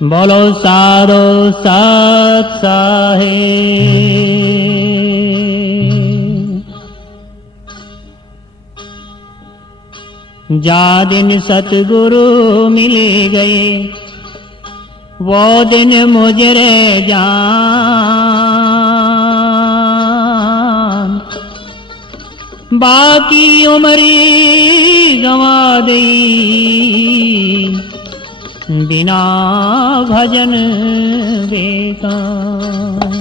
बोलो साधो सत साहेब। जा दिन सतगुरु मिल गए वो दिन मुजरे जान, बाकी उमरी गंवा गई बिना भजन बेकार।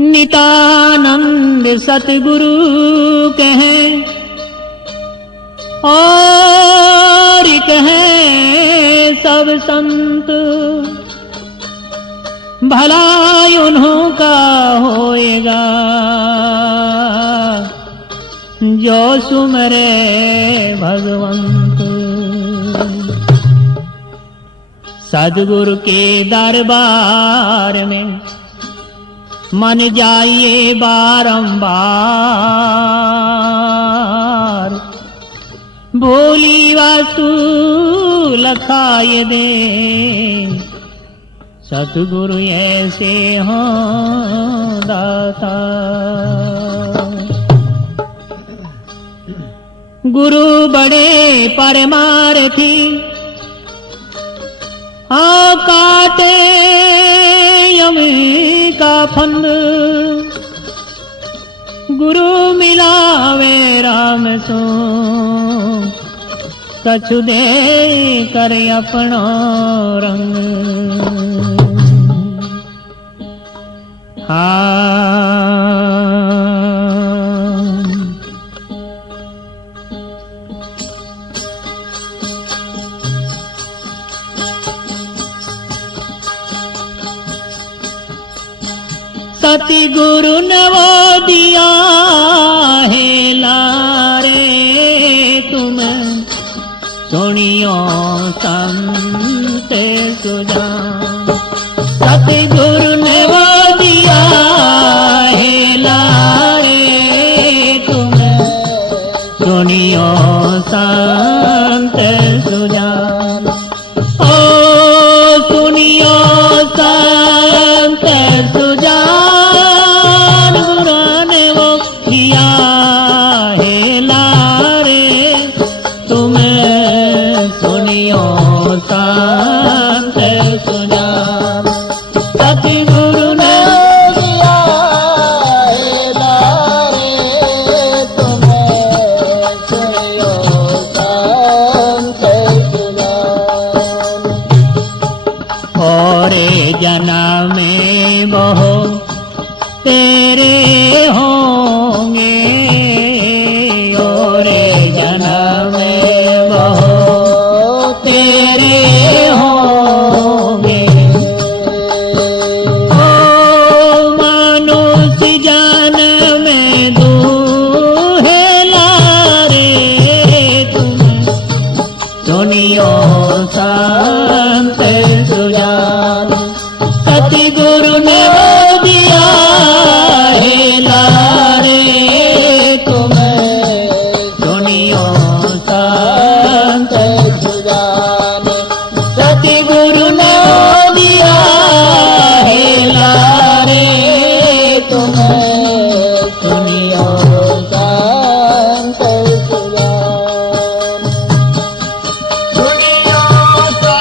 नितानंद सतगुरु कहें और कहें सब संत, भला उन्हों का होएगा जो सुमरे भगवंत। सद्गुरु के दरबार में मन जाइए बारंबार, भोली वास्तु लखाए दे सतगुरु ऐसे हों दाता। गुरु बड़े परमार्थी काटे यमी का फंद, गुरु मिलावे राम सो कछु दे कर अपनो रंग। सतगुरु ने वो दिया है लारे तुम सुनियो संत सुजान। सतगुरु ने वो दिया है लारे तुम सुनियो संत सुजान। ओ सुनियो संत सुजान, गुरु ने वो दिया है लारे तुम सुनियो संत सुजान। सतगुरु ने दिया है लारे तुम सुनियो संत सुजान। और जन्म में बहु तेरे होंगे, और जन्म में बहु तेरे होंगे। ओ मनुष्य जन्म में दूहे लारे तुम सुनियो संत सुजान। सतगुरु ने वो दिया है लारे तुम सुनियो संत सुजान। सतगुरु ने वो दिया है लारे तुम सुनियो संत सुजान। सुनियो संत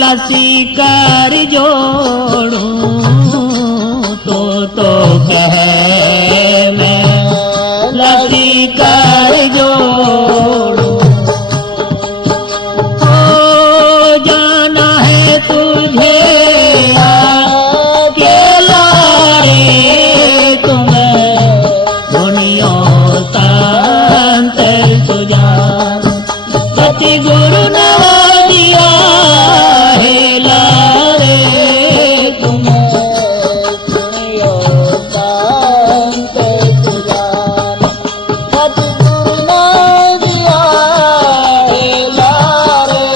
लसी कर जोड़ूं तो कहे मैं लसी कर जोड़ूं। हो जाना है तुझे अकेला रे तुम्हें दुनिया संत सुजान। सति गुरु नवादिया है लारे तुम्हें दुनिया संत सुजान। सति गुरु नवादिया है लारे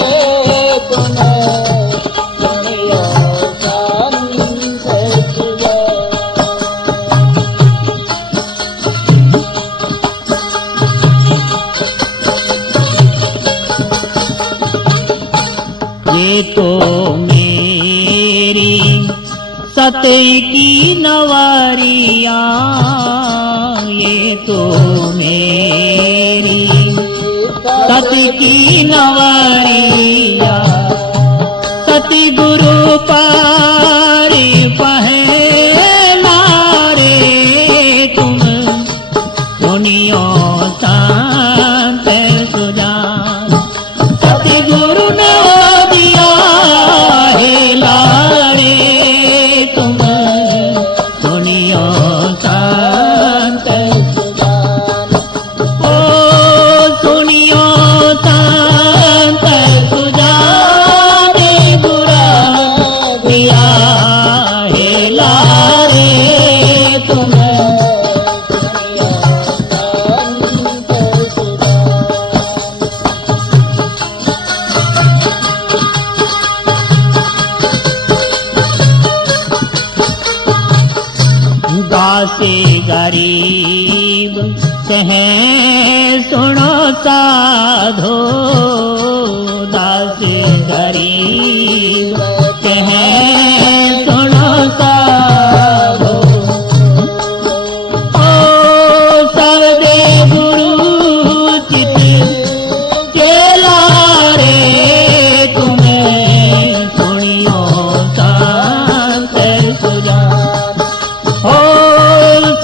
तुम्हें दुनिया संत सुजान। ये तो मेरी सती की नवारिया, ये तो मेरी सती की नवारिया। सती गुरु पारी पहला रे तुम दुनिया संत सुजान। सती गुरु नवादिया है लारे तुम्हें दुनिया संत सुजान। ओ सुनियो संत सुजान बुरा दिया है लारे तुम्हें दुनिया संत सुजान। दासी गरीब कहे सुनो साधो, दासी गरीब कहे सुनो साधो। ओ सबदे गुरु चित चेला रे तुम्हें सुनियो संत सुजान। हो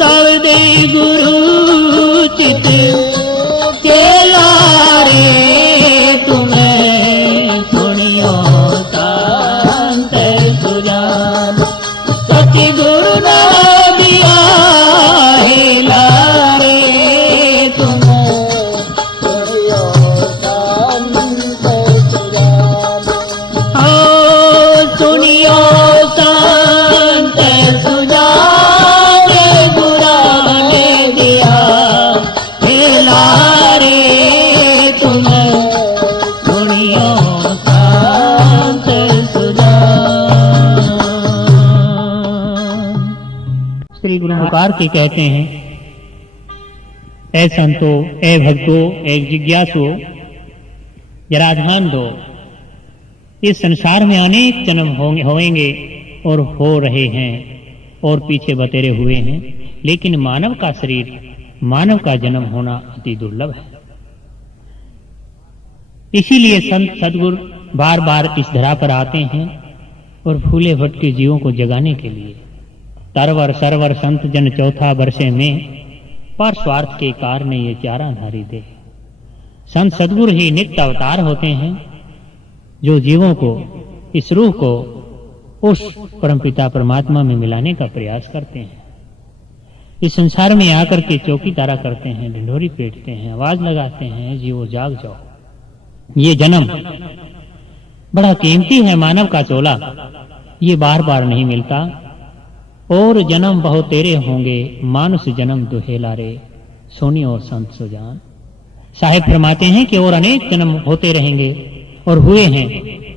सबदे गुरु चित चेला रे तुम्हें सुनियो संत सुजान। सति गुरु नवादिया है लारे तुम्हें सुनियो संत सुजान। हो सुनियो संत सुजान बुरा ने दिया है लारे तुम्हें सुनियो संत सुजान। श्री गुरु मुखार के कहते हैं, ऐ संतो, ऐ भक्तो, एक जिज्ञासु, जरा ध्यान दो। इस संसार में अनेक जन्म होंगे और हो रहे हैं और पीछे बतेरे हुए हैं, लेकिन मानव का शरीर, मानव का जन्म होना अति दुर्लभ है। इसीलिए संत सद्गुरु बार बार इस धरा पर आते हैं और भूले भटके जीवों को जगाने के लिए। तरवर सरवर संत जन चौथा वर्षे में, पर स्वार्थ के कारण ये चारा धारी दे। संत सद्गुरु ही नित्य अवतार होते हैं, जो जीवों को, इस रूह को उस परमपिता परमात्मा में मिलाने का प्रयास करते हैं। इस संसार में आकर के चौकी तारा करते हैं, ढिंढोरी पीटते हैं, आवाज लगाते हैं, जीवो जाग जाओ। ये जन्म बड़ा कीमती है, मानव का चोला, ये बार बार नहीं मिलता। और जन्म बहुत तेरे होंगे, मानुष जन्म दुहेला रे, सोनी और संत सुजान। साहिब फरमाते हैं कि और अनेक जन्म होते रहेंगे और हुए हैं,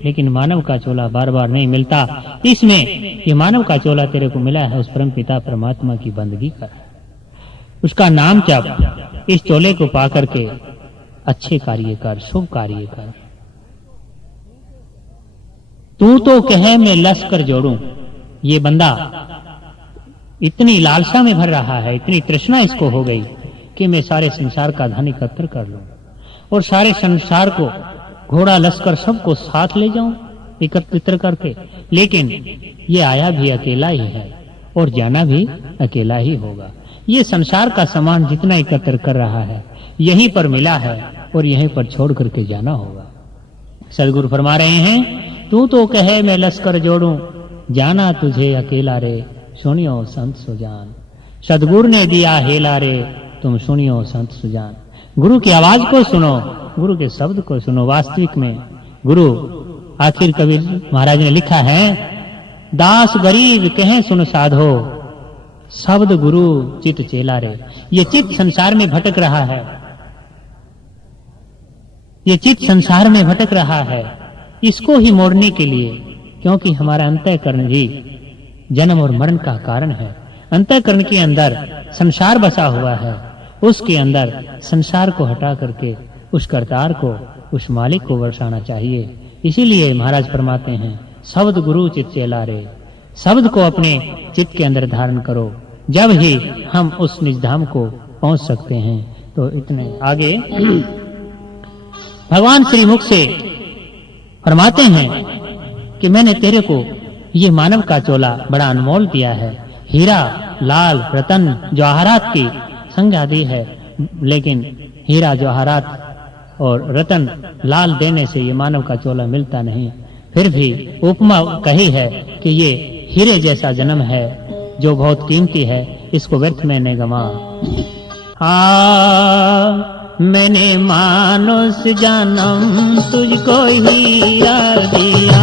लेकिन मानव का चोला बार बार नहीं मिलता। इसमें ये मानव का चोला तेरे को मिला है, उस परम पिता परमात्मा की बंदगी कर, उसका नाम जप, इस चोले को पा करके अच्छे कार्य कर, शुभ कार्य कर। तू तो कहे मैं लश्कर जोड़ूं, ये बंदा इतनी लालसा में भर रहा है, इतनी तृष्णा इसको हो गई कि मैं सारे संसार का धन एकत्र कर लूं और सारे संसार को, घोड़ा लश्कर सबको साथ ले जाऊं एकत्र करके, लेकिन ये आया भी अकेला ही है और जाना भी अकेला ही होगा। ये संसार का सामान जितना एकत्र कर रहा है यहीं पर मिला है और यहीं पर छोड़ करके जाना होगा। सदगुरु फरमा रहे हैं, तू तो कहे मैं लश्कर जोड़ूं, जाना तुझे अकेला रे, सुनियो संत सुजान। सदगुरु ने दिया हेला रे, तुम सुनियो संत सुजान। गुरु की आवाज को सुनो, गुरु के शब्द को सुनो। वास्तविक में गुरु, आखिर कबीर महाराज ने लिखा है, दास गरीब कहें सुन साधो, शब्द गुरु चित चेला रे। ये चित्त संसार में भटक रहा है, ये चित्त संसार में भटक रहा है। इसको ही मोड़ने के लिए, क्योंकि हमारा अंतःकरण ही जन्म और मरण का कारण है। अंतःकरण के अंदर संसार बसा हुआ है, उसके अंदर संसार को हटा करके उस करतार को, उस मालिक को बरसाना चाहिए। इसीलिए महाराज फरमाते हैं, शब्द गुरु चित चेला रे। शब्द को अपने चित्त के अंदर धारण करो, जब ही हम उस निजधाम को पहुंच सकते हैं। तो इतने आगे भगवान श्री मुख से फरमाते हैं कि मैंने तेरे को ये मानव का चोला बड़ा अनमोल दिया है। हीरा, लाल, रतन, जवाहरात की संज्ञा दी है, लेकिन हीरा, जवाहरात और रतन, लाल देने से ये मानव का चोला मिलता नहीं। फिर भी उपमा कही है कि ये हीरे जैसा जन्म है जो बहुत कीमती है, इसको व्यर्थ में नहीं गवा। मैंने मानुष जन्म तुझको हीरा दिया,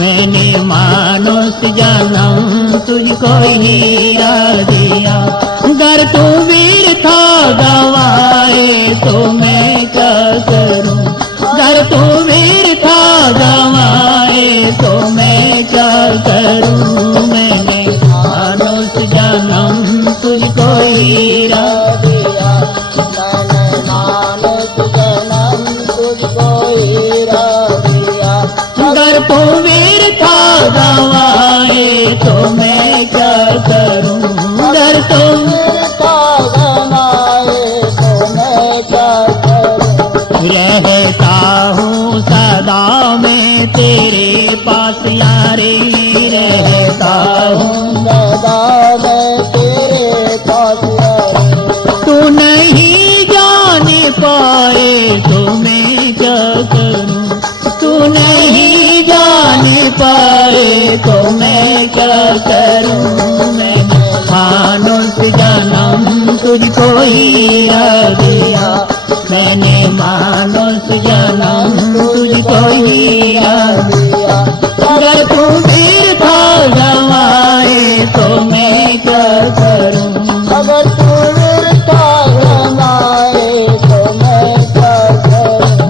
मैंने मानुष जन्म तुझको हीरा दिया। अगर तू वीर था गवाए तो मैं क्या करूं, अगर तू वीर था गवाए तो मैं क्या करूं। मैंने मानुष जन्म तुझको हीरा दिया, मैंने मानुष जन्म तुझको हीरा दिया। अगर तू वीर था गवाए तो मैं क्या करूं, अगर तू वीर था गवाए तो मैं क्या करूं। रहता हूँ सदा मैं तेरे पास यारे, रहता हूँ सदा मैं तेरे पास यारे। तू नहीं जान पाए तो मैं क्या करूं, तू नहीं जान पाए तो मैं क्या करूं। मैंने मानुष जन्म तुझको हीरा दिया, मैंने मानुष जन्म तुझको हीरा दिया। अगर तू वीर था गवाए तो मैं क्या करूं, अगर तू वीर था गवाए तो मैं क्या करूं।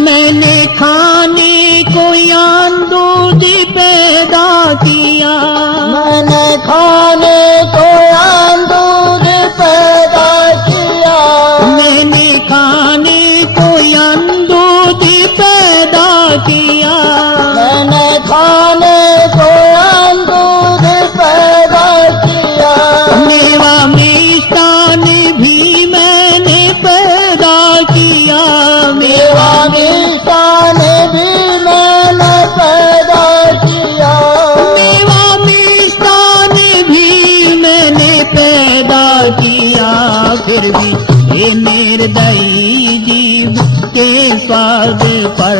मैंने खाने को यान दूध पैदा किया, मैंने खाने को यान दूध पैदा किया। मैंने खाने को यान दूध पैदा किया, मैंने खाने को यान दूध पैदा किया। मेवा मिष्टान भी मैंने पैदा किया, मेवा मिष्टान भी मैंने पैदा किया। मेवा मिष्टान भी मैंने पैदा किया। फिर भी ये निर्दयी जीव के स्वाद पर,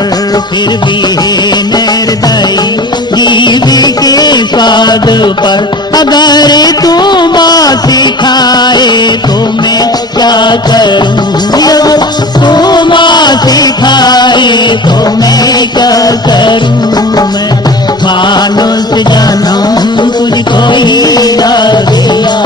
फिर भी है निर्दयी जीव के स्वाद पर। अगर तू माँ सिखाए तो मैं क्या करूं, तू माँ सिखाए तो मैं क्या करूं। मैं मानुष जन्म तुझको हीरा दिया,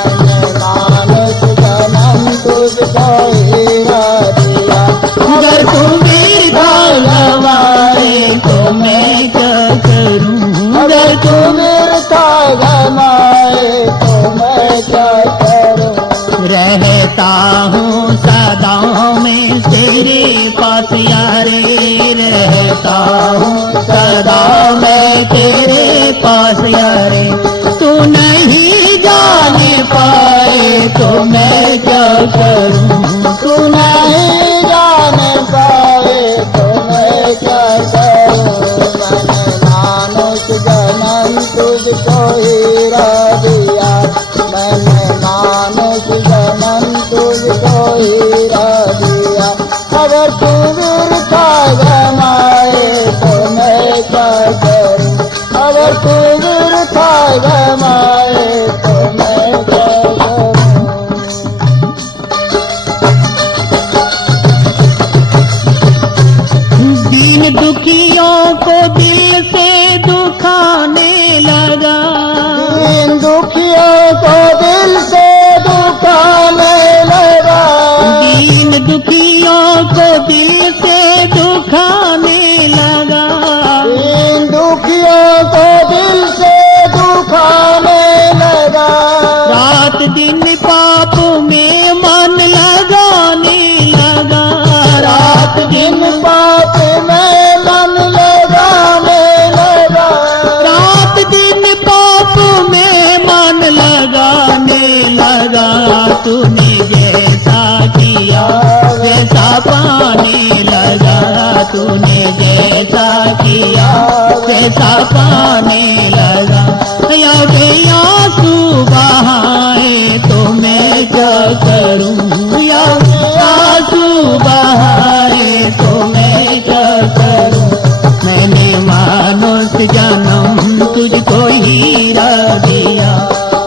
मैंने मानुष जन्म तुझको हीरा दिया। अगर तू वीर था गवाए तो मैं क्या करूं, अगर तू वीर था गवाए तो मैं क्या करूं। रहता हूँ सदा में तेरे पास यारे, रहता हूँ सदा मैं तेरे पास यारे। तू नहीं जान पाए तो मैं क्या करूं। तू नहीं जान पाए तो मैं क्या करूं। मैंने मानुष जन्म तुझको हीरा दिया। मैंने मानुष जन्म तुझको हीरा दिया। अगर तू वृथा गमाए तो मैं क्या करूं। अगर तू वृथा गमाए तो मैं क्या करूं। दीन दुखियों को दिल से दुखाने लगा। दीन दुखियों को दिल से दुखाने लगा। दीन दुखियों को दिल से दुखाने लगा। दीन दुखियों को दिल से दुखाने लगा। रात दिन पाप में मन लगाने लगा। रात दिन पाप में मन लगाने लगा। रात दिन पाप में मन लगाने लगा। तूने जैसा किया वैसा पाने लगा। तूने जैसा किया वैसा पाने लगा। अब आंसू बहाए तो मैं क्या करूं। या आंसू बहाए तो मैं क्या करूं। मैंने मानुष जन्म तुझको हीरा दिया।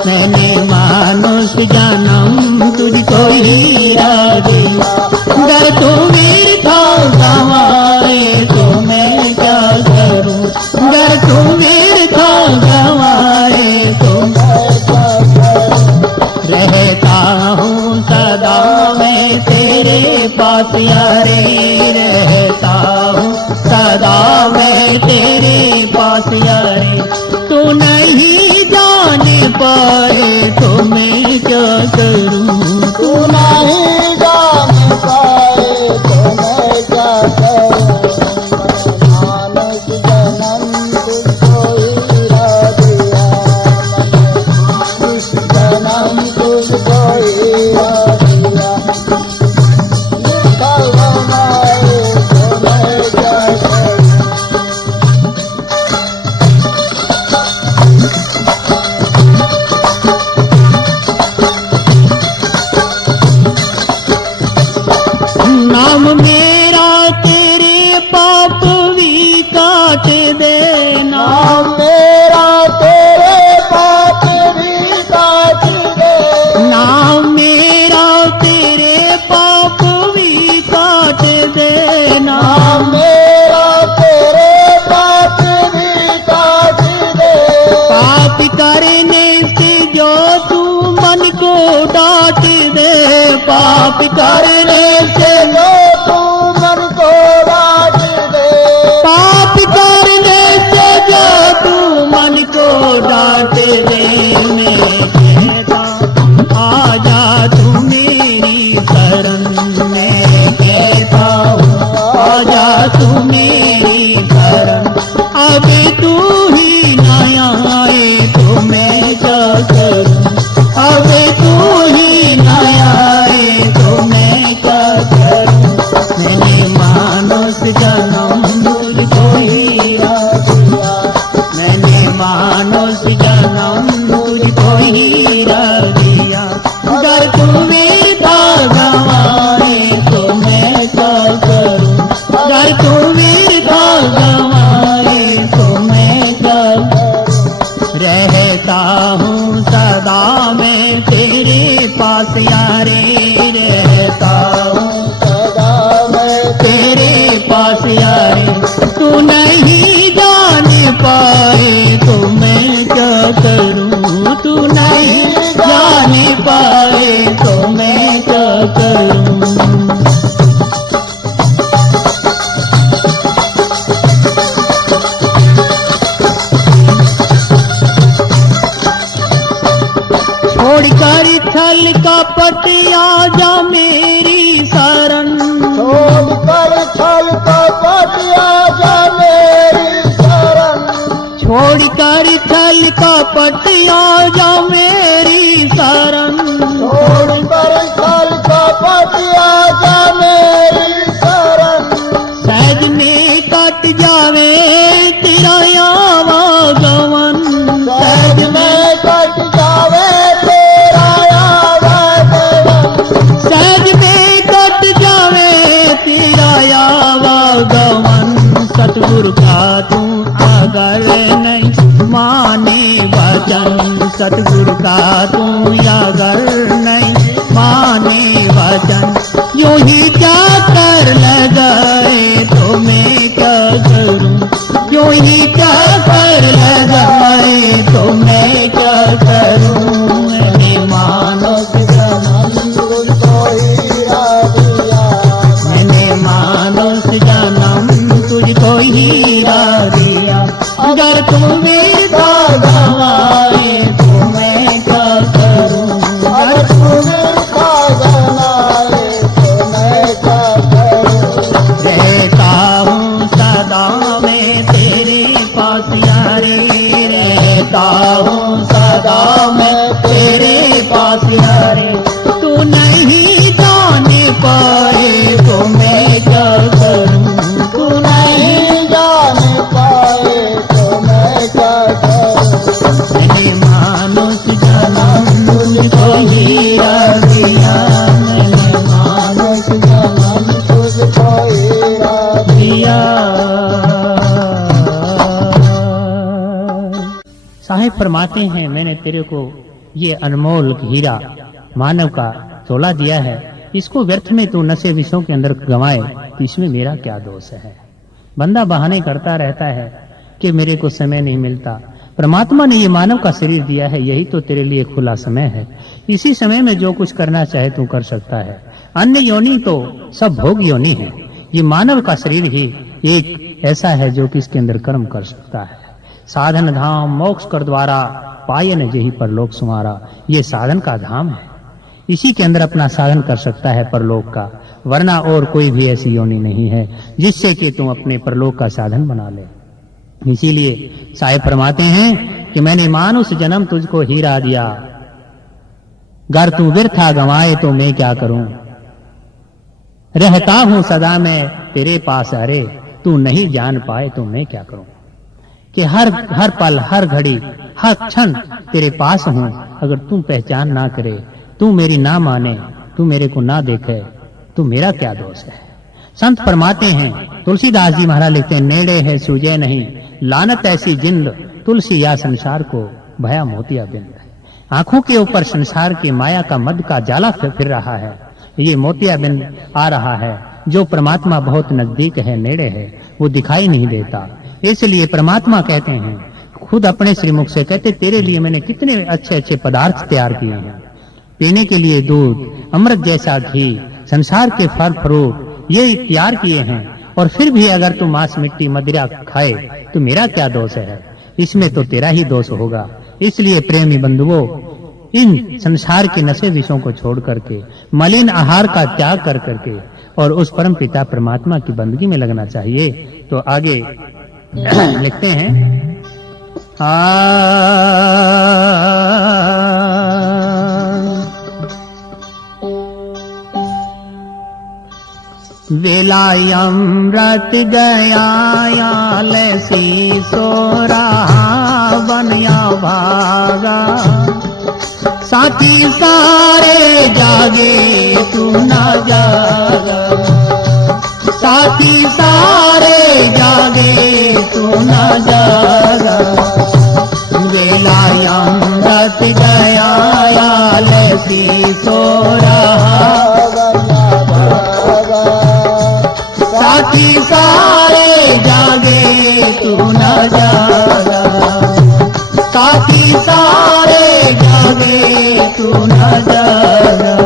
मैंने मानुष जन्म तुझको हीरा दिया। अगर तू वृथा गवाए तो मैं क्या करूं। अगर तू वृथा गवाए तो मैं क्या करूं। रहता हूँ सदा मैं तेरे पास यारे। रहता हूँ सदा मैं तेरे पास यारे। तू नहीं जान पाए तो मैं क्या करूं। तू नहीं जान पाए तो मैं क्या करूं। मैंने मानुष जन्म तुझको हीरा दिया। मैंने मानुष जन्म तुझको हीरा दिया। वृथा गमाए तो मैं क्या करूं। नाम मेरा तेरे पाप भी काट दे। नाम मेरा तेरे पाप भी काट दे। नाम मेरा तेरे पाप भी काट दे। नाम मेरा तेरे पाप भी काट दे। पाप करने से जो तू मन को डांट दे। पाप करने से जो तू मन को डांट दे। पाप करने से जो तू मन को डांट दे। मैं कहता आजा तू मेरी शरण। मैं कहता हूँ आजा तू मेरी शरण। अब तू ही न आए तो मैं क्या करूं। अब तू ही न आए तो मैं क्या करूं। मैंने मानुष जन्म तुझको हीरा दिया। मैंने मानुष जन्म तुझको हीरा दिया। अगर तू वृथा गवाए तो मैं क्या करूं। अगर तू वृथा गवाए तो मैं क्या करूं। रहता हूँ सदा मैं तेरे पास यारे। रहता हूँ सदा मैं तेरे पास यारे। तू नहीं जान पाए तो मैं क्या करूं। तू नहीं जान पाए तो मैं क्या करूं। छोड़कर छल कपट आजा मेरी शरण। छोड़कर छल कपट आजा मेरी शरण। छोड़कर छल कपट आजा मेरी शरण। छोड़ फरमाते हैं मैंने तेरे को ये अनमोल हीरा मानव का तोला दिया है, इसको व्यर्थ में तू नशे विषयों के अंदर गंवाए तो इसमें मेरा क्या दोष है। बंदा बहाने करता रहता है कि मेरे को समय नहीं मिलता। परमात्मा ने ये मानव का शरीर दिया है, यही तो तेरे लिए खुला समय है। इसी समय में जो कुछ करना चाहे तू कर सकता है। अन्य योनि तो सब भोग योनि है, ये मानव का शरीर ही एक ऐसा है जो कि इसके अंदर कर्म कर सकता है। साधन धाम मोक्ष कर द्वारा पायन जेहि परलोक सुमारा, ये साधन का धाम है, इसी के अंदर अपना साधन कर सकता है परलोक का, वरना और कोई भी ऐसी योनि नहीं है जिससे कि तुम अपने परलोक का साधन बना ले। इसीलिए साहिब फरमाते हैं कि मैंने मानुष जन्म तुझको हीरा दिया, गर तू व्यर्था गंवाए तो मैं क्या करूं। रहता हूं सदा मैं तेरे पास, अरे तू नहीं जान पाए तो मैं क्या करूं। कि हर पल हर घड़ी हर क्षण तेरे पास हूं, अगर तू पहचान ना करे, तू मेरी ना माने, तू मेरे को ना देखे तो मेरा क्या दोष है। संत फरमाते हैं, तुलसीदास जी महाराज लिखते हैं, नेड़े है सूझे नहीं लानत ऐसी जिंद, तुलसी या संसार को भया मोतिया बिंद। आंखों के ऊपर संसार की माया का मद का जाला फिर रहा है, ये मोतिया बिंद आ रहा है जो परमात्मा बहुत नजदीक है, नेड़े है, वो दिखाई नहीं देता। इसलिए परमात्मा कहते हैं, खुद अपने श्रीमुख से कहते, तेरे लिए मैंने कितने अच्छे अच्छे पदार्थ तैयार किए हैं, पीने के लिए दूध, अमृत जैसा घी, संसार के फल फ्रूट ये तैयार किए हैं, और फिर भी अगर तू मांस मिट्टी मदिरा खाए तो मेरा क्या दोष है, इसमें तो तेरा ही दोष होगा। इसलिए प्रेमी बंधुओं, इन संसार के नशे विषयों को छोड़ करके, मलिन आहार का त्याग कर करके और उस परम पिता परमात्मा की बंदगी में लगना चाहिए। तो आगे लिखते हैं, वेलायमृत गया लसी सो रहा बनिया भागा, साथी सारे जागे तू ना जागा, साथी सारे जागे तू ना जागा। वेलायमृत गया लसी सो रहा, साथी सारे जागे तू न जागा, साथी सारे जागे तू न जागा।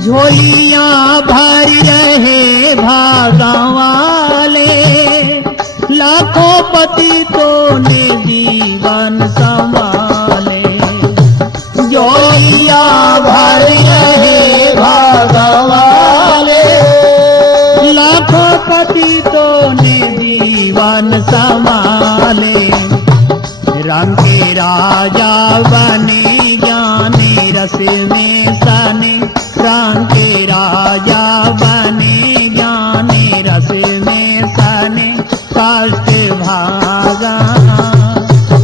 झोलियां भर रहे भागा वाले, लाखों पतितों ने जीवन संभाले। झोलियां भर रहे भागा वाले, लाखों पतितों ने जीवन संभाले। रंग के राजा बने ज्ञानी रस में सने, रंग के राजा बने ज्ञानी रस में सने, कष्ट भागा,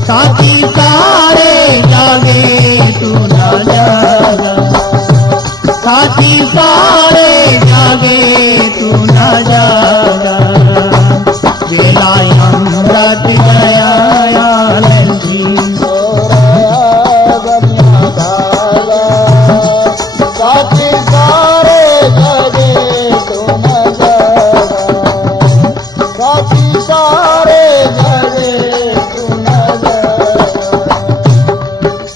साथी सारे जागे तू न जागा, साथी सारे जागे तू न जागा। वेलायमृत गया साथी सारे जागे तू न जागा, साथी सारे जागे तू न जागा।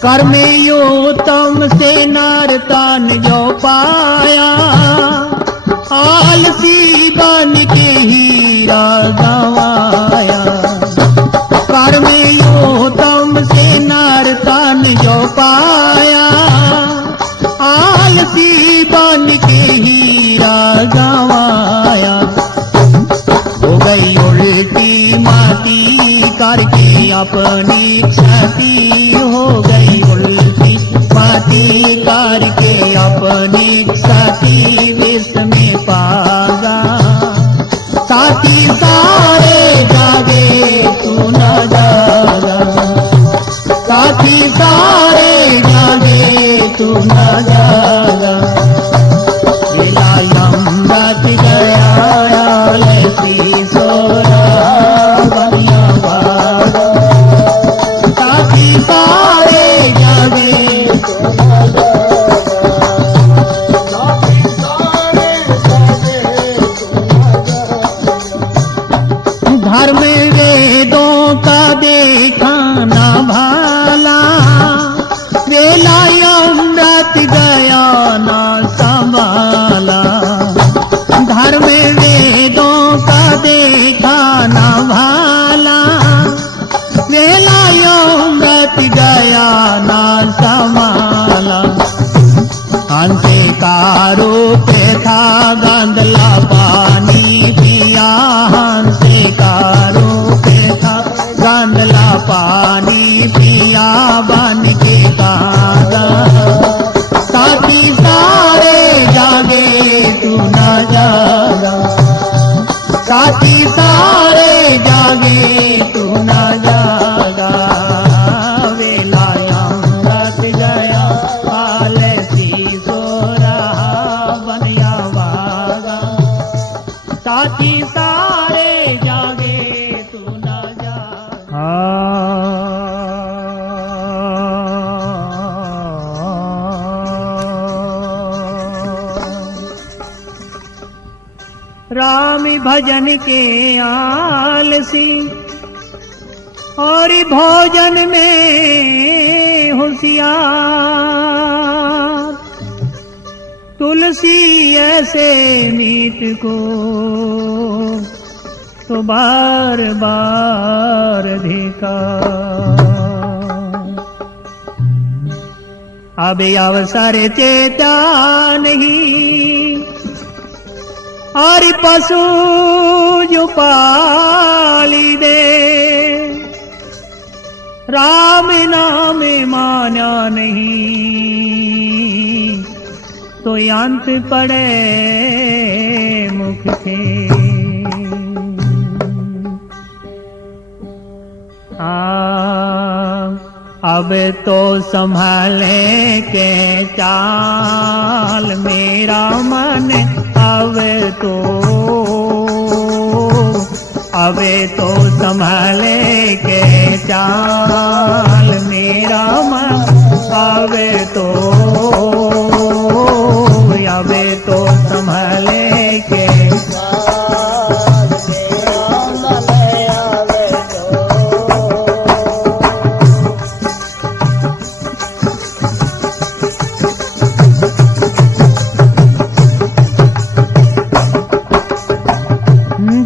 कर्मयोतम से नरतन जो पाया, आलसी बन के हीरा गंवाया। कर्मयोतम से नरतन जो पाया, आलसी बन के हीरा गंवाया। हो गई उल्टी माटी करके अपनी क्षति, हो गई उल्टी माटी करके अपनी क्षति, विष में पागा, साथी सारे जागे तू न जागा, रूप था गांधला पानी पिया हंसे का रूप था गांधला पानी पिया बन के गादा साथी सारे जागे तू न जागा साथी सारे जागे तू न जागा वेला अंगत गया आलसी सो रहा बनिया वागा साथी सारे जागे तू न जागा राम भजन के आलसी और भोजन में होशियार तुलसी ऐसे मीत को तो बार बार धिकार अब अवसर चेता नहीं और पशु जो पाली दे राम नाम माना नहीं तो अंत पड़े मुख से अब तो संभाले के चाल मेरा मन अब तो संभाले के चाल मेरा मन अब तो संभाले के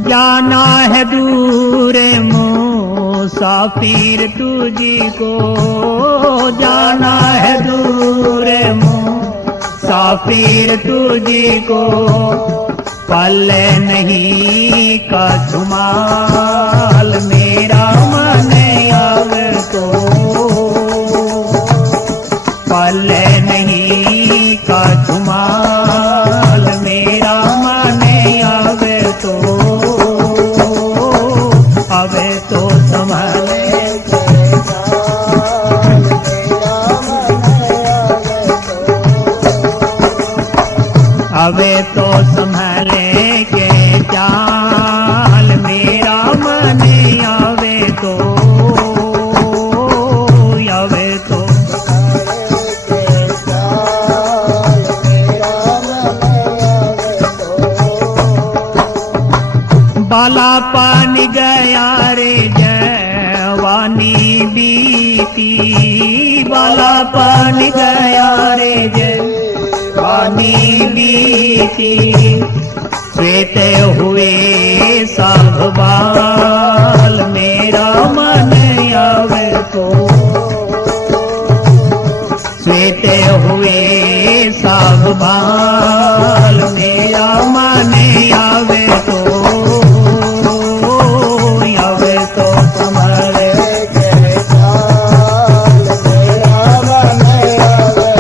जाना है दूर मुसाफिर तुझको जाना है दूर मुसाफिर तुझको पल्ले नहीं का धुमाल मेरा मन अब तो पल्ले नहीं का धुमाल मेरा मन अब तो संभाले अब तो संभाले के चाल मेरा मन आवे तो बाला पान गया रे जवानी बीती बाला पान गया रे जवानी बीती श्वेत हुए सब बाल मेरा मन आवे तो श्वेत हुए सब बाल मेरा मन आवे तो संभाले के चाल मेरा मन आवे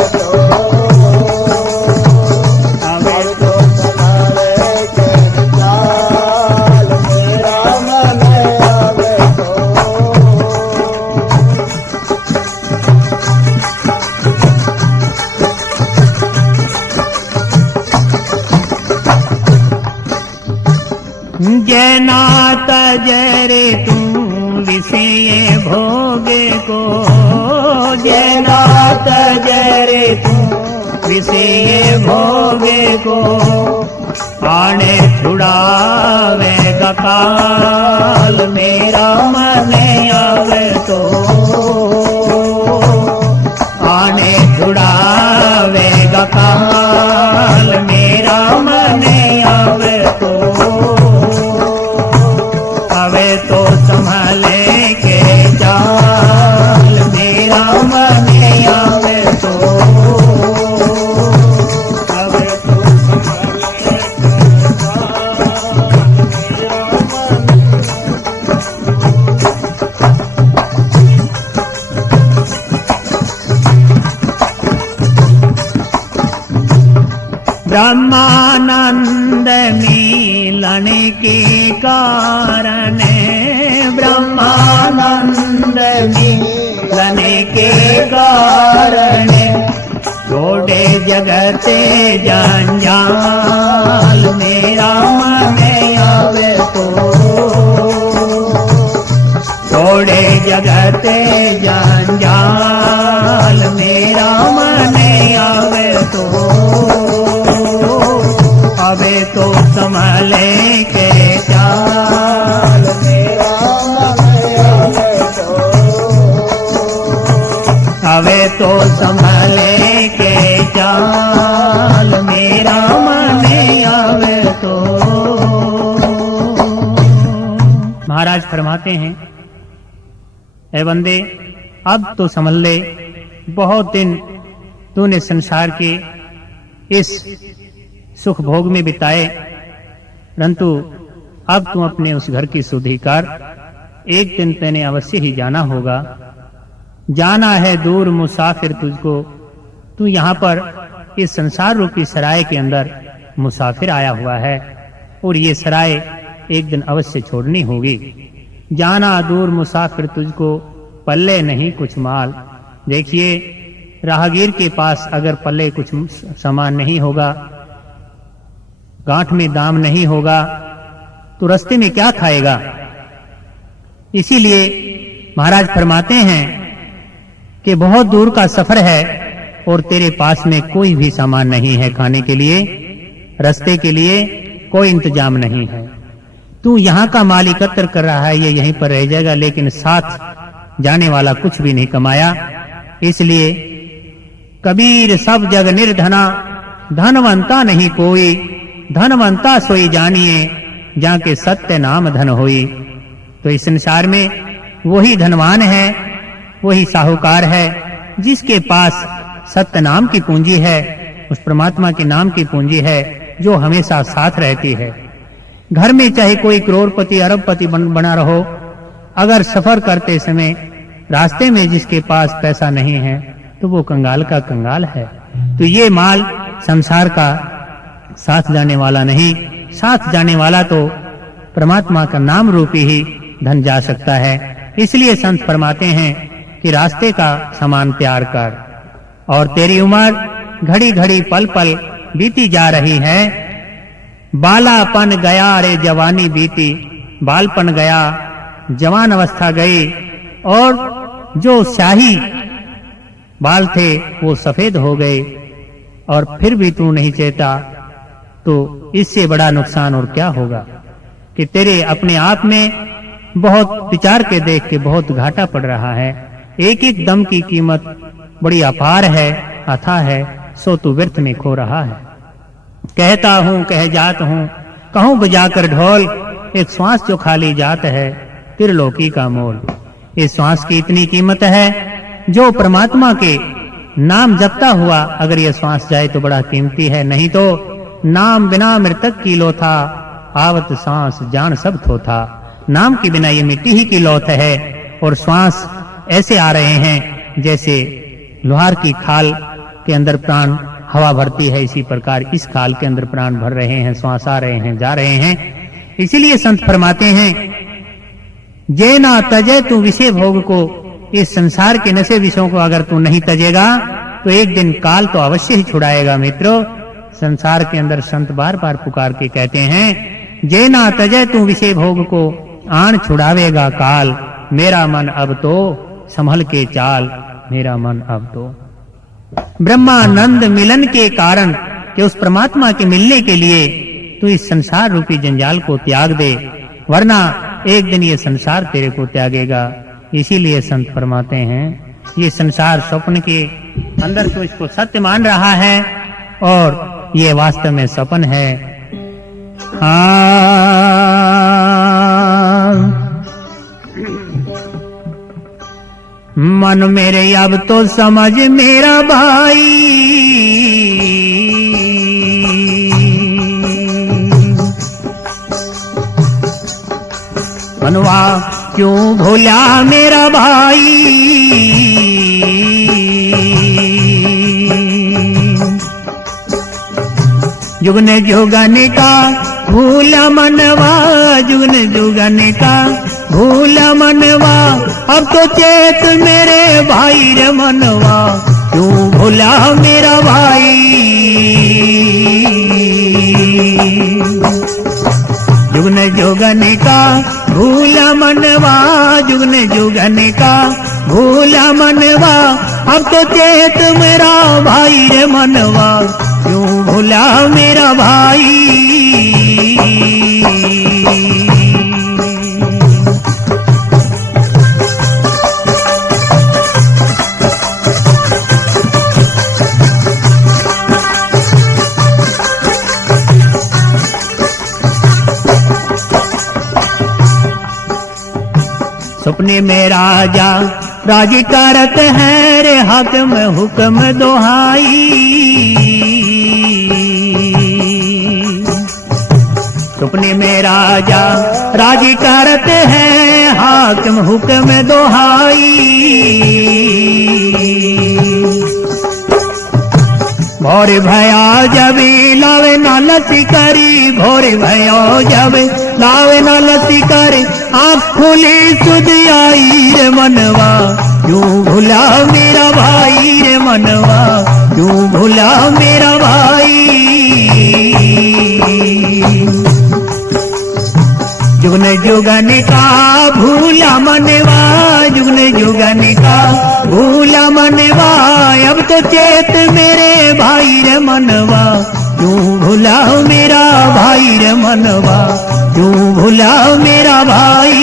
तो संभाले के चाल मेरा मन आवे जयनाथ जरे तू विषय भोगे को जयनाथ जरे तू विषय भोगे को आने छुड़ावे काल मेरा मन आवे तो आने छुड़ावे काल मेरा मन आवे तो संभाले के चाल मेरा मन आवे तो अब ब्रह्मानंद मिलन के कारण, ब्रह्मानंद मिलन के कारण, छोड़े जगते जंजाल, मेरा मन आवे तो, छोड़े जगते जंजाल, मेरा मन आवे तो, अबे तो संभले के चाल, मेरा मन आवे तो, अबे तो संभले के चाल, मेरा मन आवे तो। महाराज फरमाते हैं, ऐ बंदे अब तो समझ ले, बहुत दिन तूने संसार के इस सुख भोग में बिताए, परंतु अब तू अपने उस घर की सुधि कर। एक दिन तेने अवश्य ही जाना होगा, जाना है दूर मुसाफिर तुझको। तू यहाँ पर इस संसार रूपी सराय के अंदर मुसाफिर आया हुआ है, और ये सराय एक दिन अवश्य छोड़नी होगी। जाना दूर मुसाफिर तुझको, पल्ले नहीं कुछ माल। देखिए, राहगीर के पास अगर पल्ले कुछ सामान नहीं होगा, गांठ में दाम नहीं होगा, तो रास्ते में क्या खाएगा। इसीलिए महाराज फरमाते हैं कि बहुत दूर का सफर है और तेरे पास में कोई भी सामान नहीं है खाने के लिए, रास्ते के लिए कोई इंतजाम नहीं है। तू यहाँ का माल एकत्र कर रहा है, ये यहीं पर रह जाएगा, लेकिन साथ जाने वाला कुछ भी नहीं कमाया। इसलिए कबीर सब जग निर्धना, धनवंता नहीं कोई, धनवंता सोई जानिए, जाके सत्य नाम धन होई। तो इस संसार में वही धनवान है, वही साहूकार है, जिसके पास सत्य नाम की पूंजी है, उस परमात्मा के नाम की पूंजी है, जो हमेशा साथ रहती है। घर में चाहे कोई करोड़पति अरबपति बना रहो, अगर सफर करते समय रास्ते में जिसके पास पैसा नहीं है, तो वो कंगाल का कंगाल है। तो ये माल संसार का साथ जाने वाला नहीं, साथ जाने वाला तो परमात्मा का नाम रूपी ही धन जा सकता है। इसलिए संत फरमाते हैं कि रास्ते का सामान तैयार कर। और तेरी उम्र घड़ी घड़ी पल पल बीती जा रही है। बालापन गया रे जवानी बीती, बालपन गया, जवान अवस्था गई, और जो शाही बाल थे वो सफेद हो गए, और फिर भी तू नहीं चेता, तो इससे बड़ा नुकसान और क्या होगा कि तेरे अपने आप में बहुत विचार के देख के बहुत घाटा पड़ रहा है। एक एक दम की कीमत बड़ी अपार है, अथाह है, सो तू व्यर्थ में खो रहा है। कहता हूँ कह जात हूँ, कहूँ बजाकर ढोल, एक श्वास जो खाली जात है, त्रिलोकी का मोल। इस श्वास की इतनी कीमत है, जो परमात्मा के नाम जपता हुआ अगर ये श्वास जाए तो बड़ा कीमती है, नहीं तो नाम बिना मृतक की लोथा, आवत सांस जान सब थोथा। नाम के बिना ये मिट्टी ही की लौथ है, और श्वास ऐसे आ रहे हैं जैसे लोहार की खाल के अंदर प्राण हवा भरती है, इसी प्रकार इस खाल के अंदर प्राण भर रहे हैं, श्वास आ रहे हैं, जा रहे हैं। इसीलिए संत फरमाते हैं, जे ना तजे तू विषय भोग को, इस संसार के नशे विषयों को अगर तू नहीं तजेगा तो एक दिन काल तो अवश्य ही छुड़ाएगा। मित्रों, संसार के अंदर संत बार बार पुकार के कहते हैं, जे ना तजे तू विषय भोग को, आन छुड़ावेगा काल, मेरा मन अब तो संभल के चाल, मेरा मन अब तो। ब्रह्मानंद मिलन के कारण, कि उस परमात्मा के मिलने के लिए तू इस संसार रूपी जंजाल को त्याग दे, वरना एक दिन ये संसार तेरे को त्यागेगा। इसीलिए संत फरमाते हैं, ये संसार स्वप्न के अंदर तो इसको सत्य मान रहा है, और ये वास्तव में स्वप्न है। मन मेरे अब तो समझ मेरा भाई, मनवा क्यों भूला मेरा भाई, जुगन जुगन का भूला मनवा, जुगन जुगन का भूला मनवा, अब तो चेत मेरे भाई रे मनवा, क्यों भूला मेरा भाई। जुगन जुगन का भूला मनवा, जुगन जुगन का भूला मनवा, अब तो चेत मेरा भाई रे मनवा, क्यों भूला मेरा भाई। सपने में राजा राजी करत है रे, हाकिम हुक्म दोहाई। सपने में राजा राजी करत है, हाकिम हुक्म दोहाई। भोर भया जब लावे ना लसी करी, भोर भया जब लावे ना लसी करे, आँख खुली सुध आई रे मनवा, क्यों भूला मेरा भाई रे मनवा, क्यों भूला मेरा भाई। जुगन जुगन का भूला मनवा, जुगन जुगन का भूला मनवा, अब तो चेत मेरे भाई रे मनवा, क्यों भूला मेरा भाई रे मनवा, क्यों भूला मेरा भाई।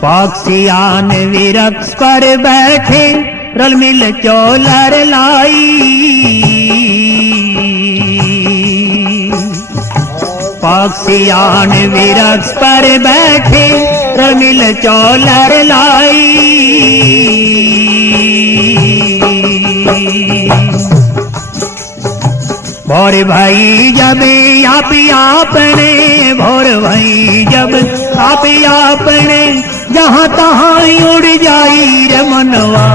पाक्षियान विरक्ष पर बैठे, रल मिल चौलर लाई। पाक्षियान विरक्ष पर बैठे, रल मिल चौलर लाई। भोर भाई जब आप आपने, भोर भाई जब आप आपने, जहाँ तहाँ उड़ जाई रे मनवा,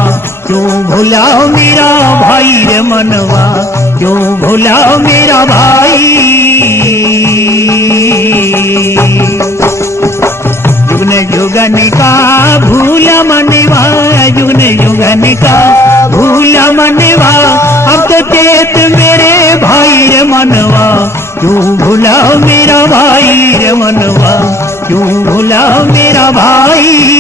क्यों भूला मेरा भाई रे मनवा, क्यों भूला मेरा भाई। जुगन जुगन का भूला मनवा, जुगन जुगन का भूला मनवा, अब तो चेत मेरे भाई रे मनवा, क्यों भूला मेरा भाई रे मनवा, क्यों भूला मेरा भाई।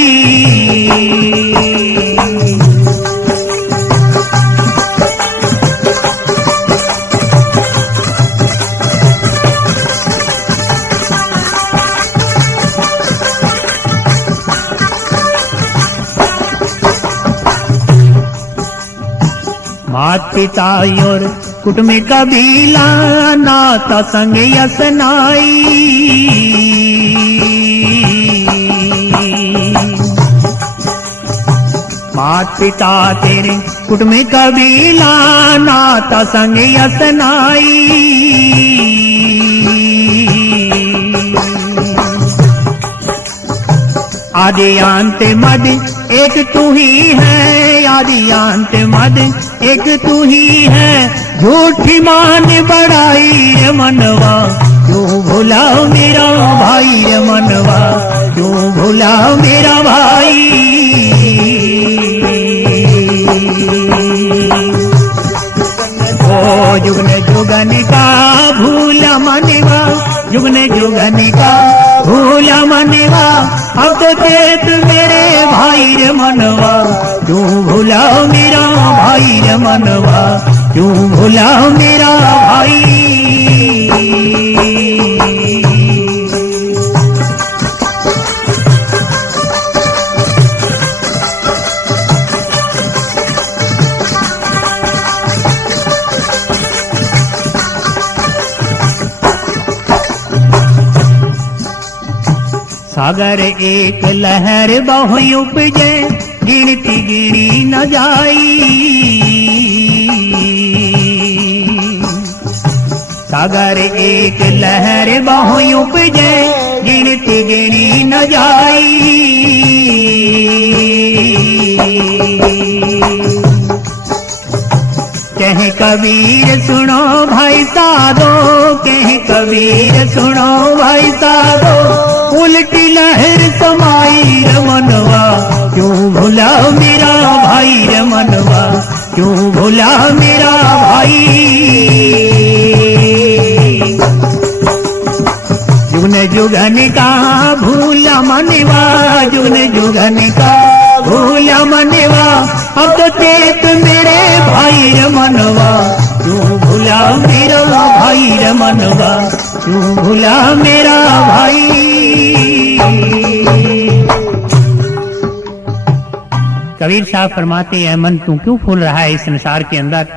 मात पिता और कुटुंब कबीला, नाता संग यसनाई। मात पिता तेरे कुटुंब कबीला, नाता संग यसनाई। आदि अंत मद एक तू ही है, आदि अंत मद एक तू ही है, झूठी मान बढ़ाई रे मनवा, क्यों भूला मेरा भाई रे मनवा, क्यों भूला मेरा भाई। ओ जुगन जुगन का भूला मनवा, जुगन जुगन का भूला मनवा, अब तो चेत मेरे भाई रे मनवा, क्यों भूला मेरा भाई रे मनवा, क्यों भूला मेरा भाई। सागर एक लहर बहु उपजे, गिनती गिनी न जाई। सागर एक लहर बहु उपजे गिनती गिनी न जाई। कह कबीर सुनो भाई साधो, कह कबीर सुनो भाई साधो, उल्टी लहर समाई रमनवा, क्यों भुला मेरा भाई रमनवा, क्यों भुला मेरा भाई। जुगन जुगन का भूला मनवा, जुगन जुगन का भूला मनवा, अब तो चेत मेरे भाई रमनवा, क्यों भूला मेरा भाई रमनवा, क्यों भूला मेरा भाई। कबीर साहब फरमाते हैं, मन तू क्यों फूल रहा है इस संसार के अंदर।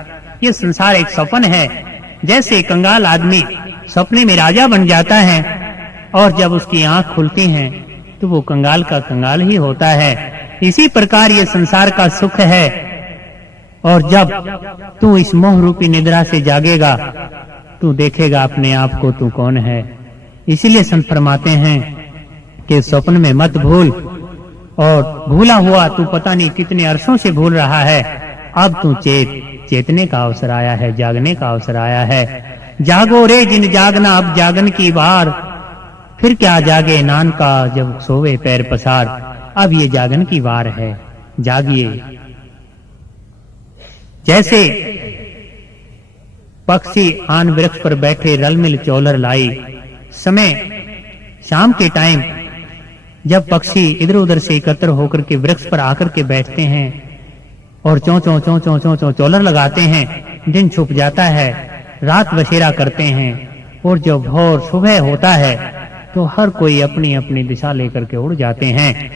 ये संसार एक सपन है। जैसे कंगाल आदमी सपने में राजा बन जाता है और जब उसकी आंख खुलती है तो वो कंगाल का कंगाल ही होता है। इसी प्रकार ये संसार का सुख है। और जब तू इस मोह रूपी निद्रा से जागेगा तू देखेगा अपने आप को तू कौन है। इसीलिए संत फरमाते हैं कि स्वप्न में मत भूल, और भूला हुआ तू पता नहीं कितने अरसों से भूल रहा है। अब तू चेतने का अवसर आया है, जागने का अवसर आया है। जागो रे जिन जागना अब जागन की बार, फिर क्या जागे नान का जब सोवे पैर पसार। अब ये जागन की वार है, जागिए। जैसे पक्षी आन वृक्ष पर बैठे रलमिल चौलर लाई, समय शाम के टाइम जब पक्षी इधर उधर से एकत्र होकर के वृक्ष पर आकर के बैठते हैं और चौं चौं चौं चौं चौं चौं चौलर लगाते हैं, दिन छुप जाता है, रात बसेरा करते हैं, और जब भोर सुबह होता है तो हर कोई अपनी अपनी दिशा लेकर के उड़ जाते हैं।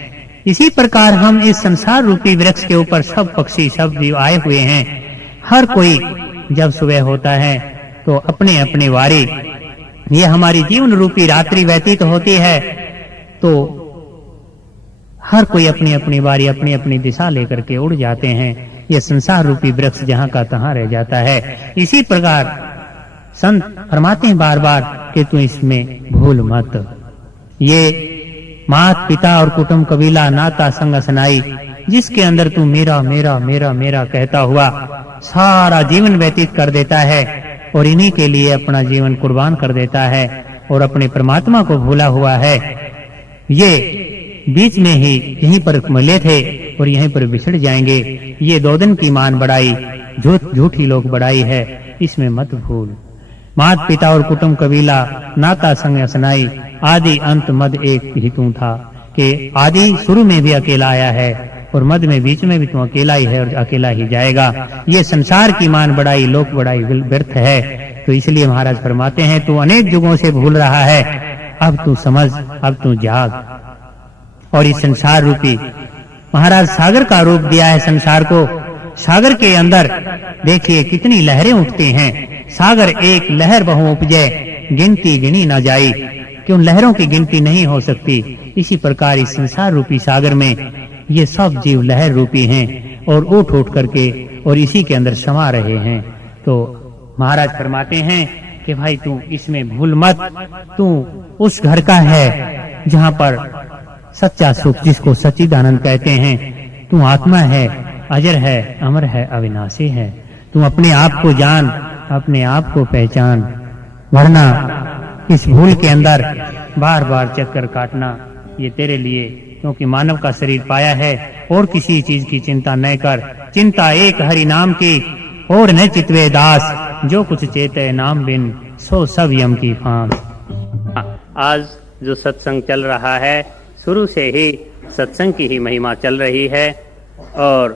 इसी प्रकार हम इस संसार रूपी वृक्ष के ऊपर सब पक्षी सब जीव आए हुए हैं। हर कोई जब सुबह होता है तो अपने अपने वारी, ये हमारी जीवन रूपी रात्रि व्यतीत होती है, तो हर कोई अपनी अपनी बारी अपनी अपनी दिशा लेकर के उड़ जाते हैं। ये संसार रूपी वृक्ष जहाँ का तहाँ रह जाता है। इसी प्रकार संत फरमाते हैं बार बार कि तू इसमें भूल मत। ये मात पिता और कुटुंब कबीला नाता संग असनाई, जिसके अंदर तू मेरा मेरा मेरा मेरा कहता हुआ सारा जीवन व्यतीत कर देता है और इन्हीं के लिए अपना जीवन कुर्बान कर देता है और अपने परमात्मा को भूला हुआ है। ये बीच में ही यहीं पर मिले थे और यहीं पर बिछड़ जाएंगे। ये 2 दिन की मान बढ़ाई, झूठी लोग बढ़ाई है, इसमें मत भूल। मात पिता और कुटुंब कबीला नाता संग असनाई, आदि अंत मद एक ही तू था। कि आदि शुरू में भी अकेला आया है और मध्य में बीच में भी तू अकेला ही है और अकेला ही जाएगा। ये संसार की मान बढ़ाई लोक बढ़ाई व्यर्थ है। तो इसलिए महाराज फरमाते हैं तू अनेक युगों से भूल रहा है, अब तू समझ, अब तू जाग। और इस संसार रूपी महाराज सागर का रूप दिया है संसार को। सागर के अंदर देखिए कितनी लहरें उठती हैं। सागर एक लहर बहु उपजे गिनती गिनी न जाई, क्यों लहरों की गिनती नहीं हो सकती। इसी प्रकार इस संसार रूपी सागर में ये सब जीव लहर रूपी हैं और उठ उठ करके और इसी के अंदर समा रहे हैं। तो महाराज फरमाते हैं कि भाई तू इसमें भूल मत, तू उस घर का है जहाँ पर सच्चा सुख, जिसको सच्चिदानंद कहते हैं। तू आत्मा है, अजर है, अमर है, अविनाशी है। तू अपने आप को जान, अपने आप को पहचान, वरना इस भूल के अंदर बार बार चक्कर काटना ये तेरे लिए, क्योंकि मानव का शरीर पाया है और किसी चीज की चिंता न कर। चिंता एक हरि नाम की और न चितवे दास, जो कुछ चेते नाम बिन सो सब यम की फांस। आज जो सत्संग चल रहा है, शुरू से ही सत्संग की ही महिमा चल रही है और